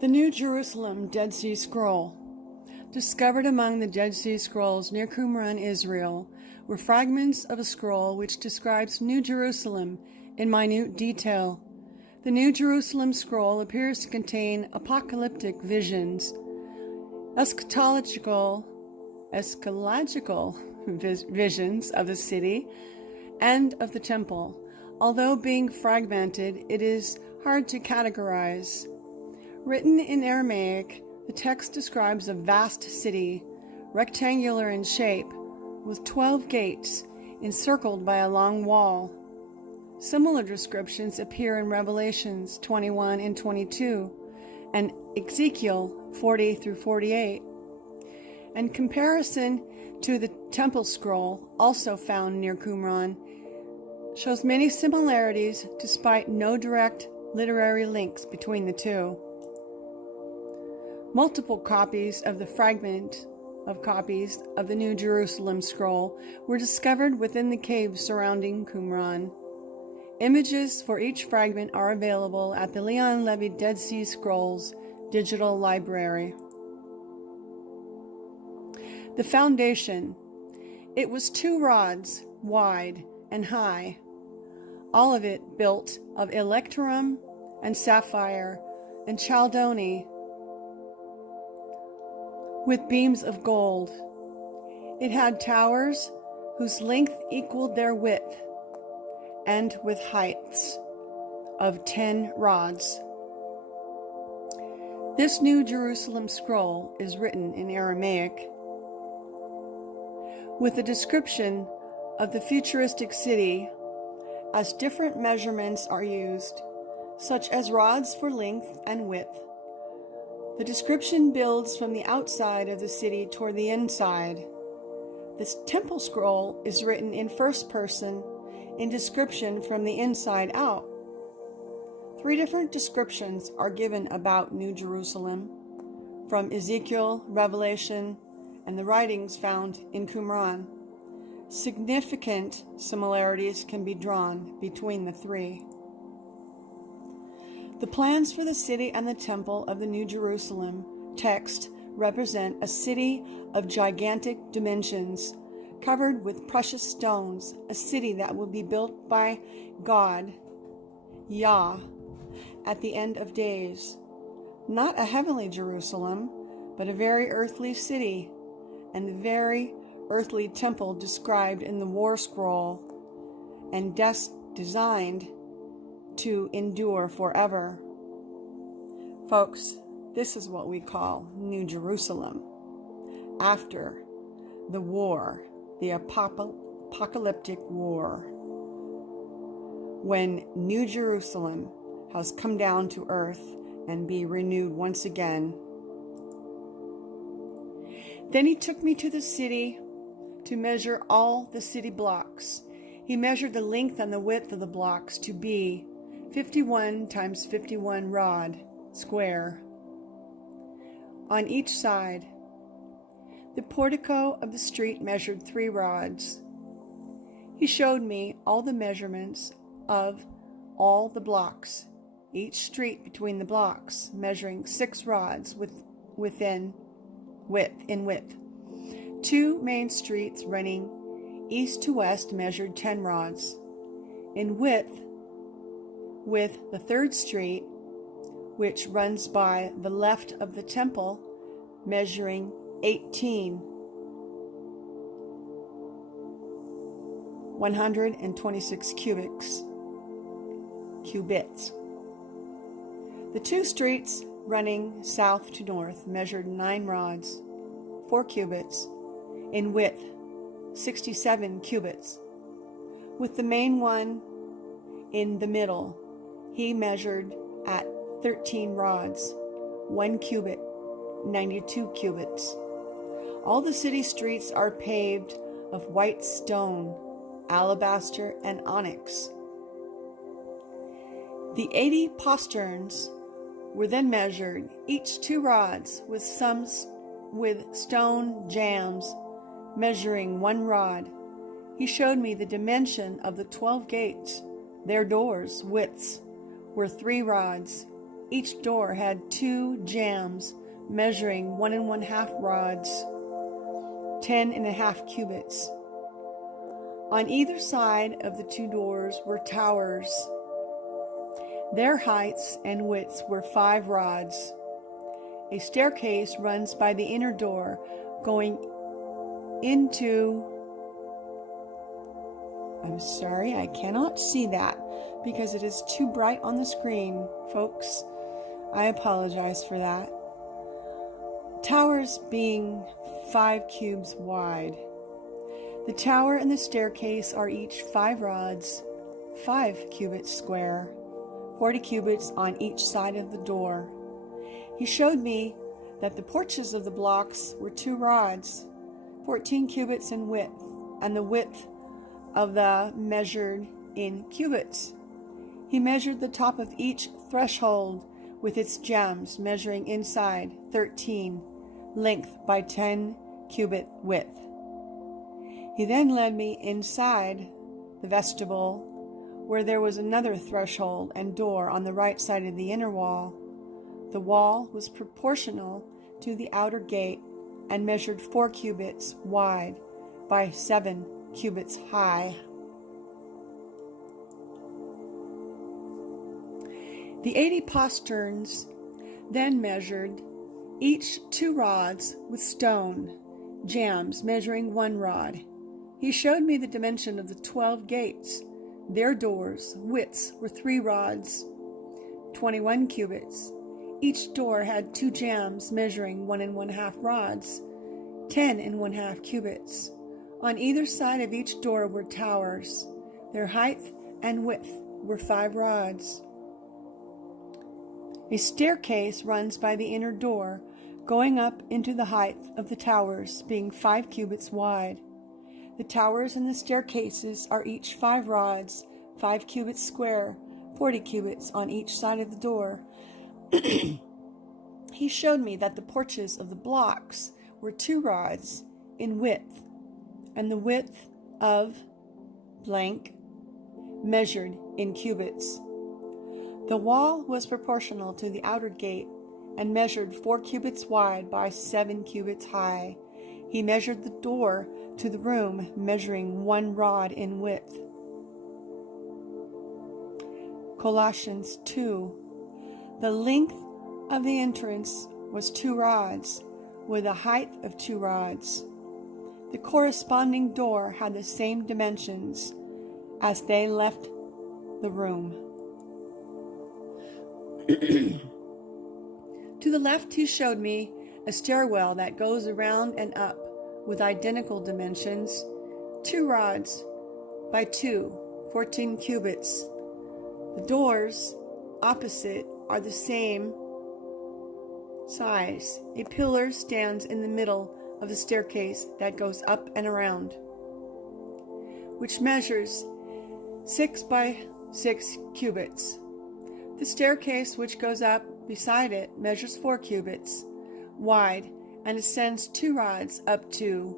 The New Jerusalem Dead Sea Scroll. Discovered among the Dead Sea Scrolls near Qumran, Israel, were fragments of a scroll which describes New Jerusalem in minute detail. The New Jerusalem scroll appears to contain apocalyptic visions, eschatological visions of the city and of the temple. Although being fragmented, it is hard to categorize. Written in Aramaic, the text describes a vast city, rectangular in shape, with 12 gates encircled by a long wall. Similar descriptions appear in Revelations 21 and 22 and Ezekiel 40 through 48. In comparison to the temple scroll, also found near Qumran, shows many similarities despite no direct literary links between the two. Multiple copies of the fragment of copies of the New Jerusalem scroll were discovered within the caves surrounding Qumran. Images for each fragment are available at the Leon Levy Dead Sea Scrolls Digital Library. The foundation. It was 2 rods wide and high, all of it built of electrum and sapphire and chalcedony, with beams of gold. It had towers whose length equaled their width, and with heights of 10 rods. This New Jerusalem scroll is written in Aramaic, with a description of the futuristic city, as different measurements are used, such as rods for length and width. The description builds from the outside of the city toward the inside. This temple scroll is written in first person in description from the inside out. 3 different descriptions are given about New Jerusalem, from Ezekiel, Revelation, and the writings found in Qumran. Significant similarities can be drawn between the 3. The plans for the city and the temple of the New Jerusalem text represent a city of gigantic dimensions, covered with precious stones, a city that will be built by God, Yah, at the end of days. Not a heavenly Jerusalem, but a very earthly city, and the very earthly temple described in the War Scroll, and designed to endure forever. Folks, this is what we call New Jerusalem. After the war, the apocalyptic war, when New Jerusalem has come down to earth and be renewed once again. Then he took me to the city to measure all the city blocks. He measured the length and the width of the blocks to be 51 times 51 rod square on each side. The portico of the street measured 3 rods. He showed me all the measurements of all the blocks, each street between the blocks measuring 6 rods in width. 2 main streets running east to west measured 10 rods in width, with the 3rd street, which runs by the left of the temple, measuring 18, 126 cubits. The 2 streets running south to north measured 9 rods, 4 cubits, in width, 67 cubits. With the main one in the middle, he measured at 13 rods, 1 cubit, 92 cubits. All the city streets are paved of white stone, alabaster, and onyx. The 80 posterns were then measured, each 2 rods, with stone jambs measuring 1 rod. He showed me the dimension of the 12 gates. Their doors' widths were 3 rods, Each door had 2 jambs measuring 1 1/2 rods, 10 1/2 cubits. On either side of the 2 doors were towers. Their heights and widths were 5 rods. A staircase runs by the inner door, going into... I'm sorry, I cannot see that because it is too bright on the screen, folks. I apologize for that. Towers being 5 cubes wide. The tower and the staircase are each 5 rods, 5 cubits square, 40 cubits on each side of the door. He showed me that the porches of the blocks were 2 rods, 14 cubits in width, and the width of the measured in cubits. He measured the top of each threshold with its jambs, measuring inside 13, length by 10 cubit width. He then led me inside the vestibule, where there was another threshold and door on the right side of the inner wall. The wall was proportional to the outer gate and measured 4 cubits wide by 7 cubits high. The 80 posterns then measured each 2 rods with stone jambs measuring 1 rod. He showed me the dimension of the 12 gates. Their doors' widths were 3 rods, 21 cubits. Each door had 2 jambs measuring 1 1/2 rods, 10 1/2 cubits. On either side of each door were towers. Their height and width were 5 rods. A staircase runs by the inner door, going up into the height of the towers, being 5 cubits wide. The towers and the staircases are each 5 rods, 5 cubits square, 40 cubits on each side of the door. He showed me that the porches of the blocks were 2 rods in width, and the width of blank measured in cubits. The wall was proportional to the outer gate and measured 4 cubits wide by 7 cubits high. He measured the door to the room, measuring 1 rod in width. Colossians 2. The length of the entrance was 2 rods, with a height of 2 rods. The corresponding door had the same dimensions as they left the room. To the left, he showed me a stairwell that goes around and up with identical dimensions, 2 rods by 2, 14 cubits. The doors opposite are the same size. A pillar stands in the middle of the staircase that goes up and around, which measures 6 by 6 cubits. The staircase which goes up beside it measures 4 cubits wide and ascends 2 rods up to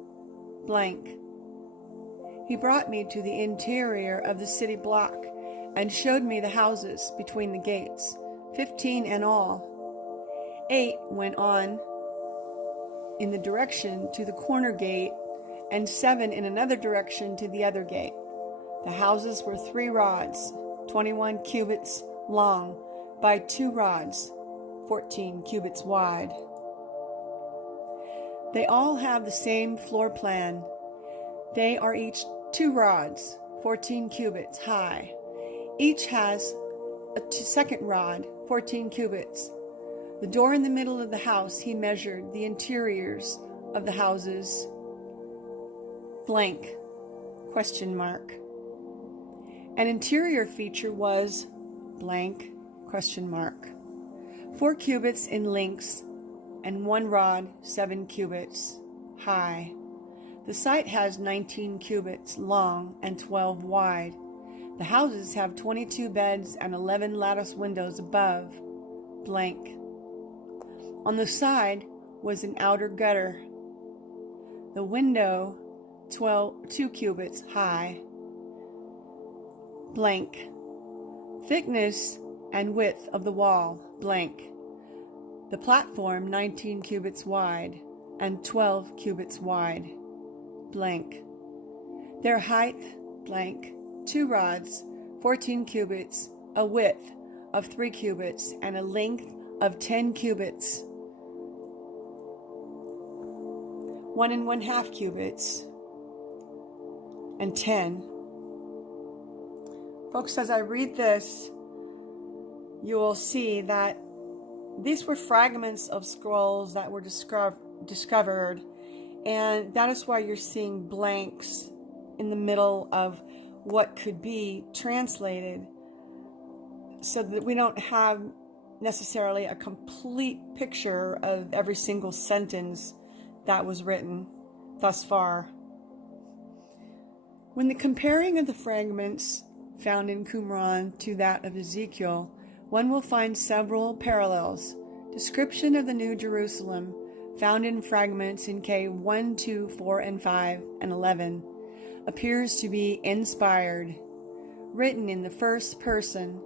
blank. He brought me to the interior of the city block and showed me the houses between the gates, 15 in all. 8 went on in the direction to the corner gate, and 7 in another direction to the other gate. The houses were 3 rods, 21 cubits long, by 2 rods, 14 cubits wide. They all have the same floor plan. They are each 2 rods, 14 cubits high. Each has a second rod, 14 cubits. The door in the middle of the house, he measured the interiors of the houses, blank, question mark. An interior feature was blank, question mark. 4 cubits in length and 1 rod, 7 cubits high. The site has 19 cubits long and 12 wide. The houses have 22 beds and 11 lattice windows above, blank. On the side was an outer gutter. The window 2 cubits high, blank. Thickness and width of the wall, blank. The platform 19 cubits wide and 12 cubits wide, blank. Their height, blank, 2 rods, 14 cubits, a width of 3 cubits, and a length of 10 cubits, 1 1/2 cubits, and 10. Folks, as I read this, you will see that these were fragments of scrolls that were discovered, and that is why you're seeing blanks in the middle of what could be translated, so that we don't have necessarily a complete picture of every single sentence that was written thus far. When the comparing of the fragments found in Qumran to that of Ezekiel, one will find several parallels. Description of the New Jerusalem found in fragments in K1, 2, 4, and 5, and 11 appears to be inspired. Written in the first person,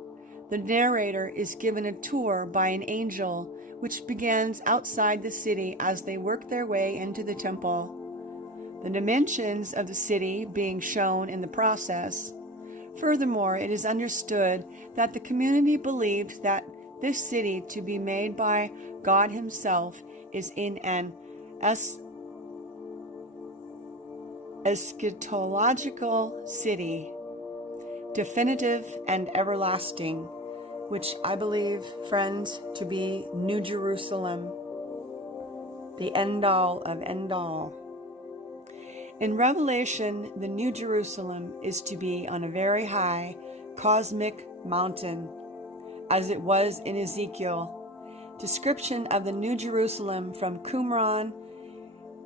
the narrator is given a tour by an angel which begins outside the city as they work their way into the temple. The dimensions of the city being shown in the process. Furthermore, it is understood that the community believed that this city to be made by God Himself is in an eschatological city, definitive and everlasting, which I believe, friends, to be New Jerusalem, the end-all of end-all. In Revelation, the New Jerusalem is to be on a very high cosmic mountain, as it was in Ezekiel. Description of the New Jerusalem from Qumran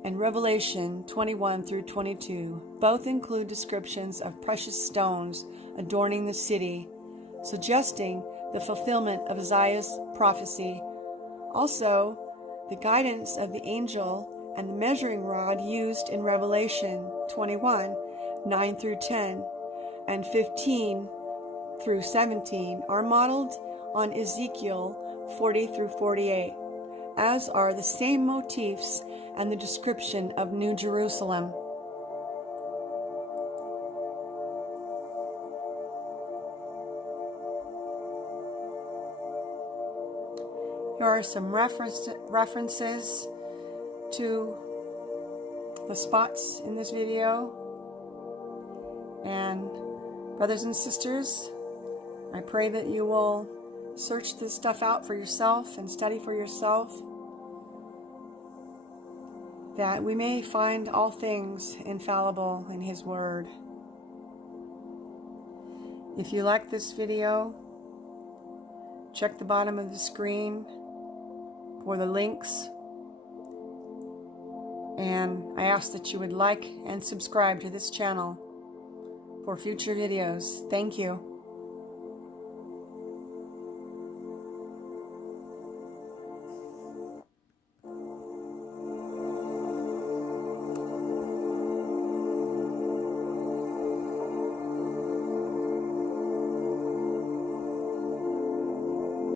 and Revelation 21 through 22 both include descriptions of precious stones adorning the city, suggesting the fulfillment of Isaiah's prophecy. Also, the guidance of the angel and the measuring rod used in Revelation 21, 9 through 10, and 15 through 17 are modeled on Ezekiel 40 through 48, as are the same motifs and the description of New Jerusalem. Here are some references to the spots in this video. And brothers and sisters, I pray that you will search this stuff out for yourself and study for yourself, that we may find all things infallible in His Word. If you like this video, check the bottom of the screen for the links, and I ask that you would like and subscribe to this channel for future videos. Thank you.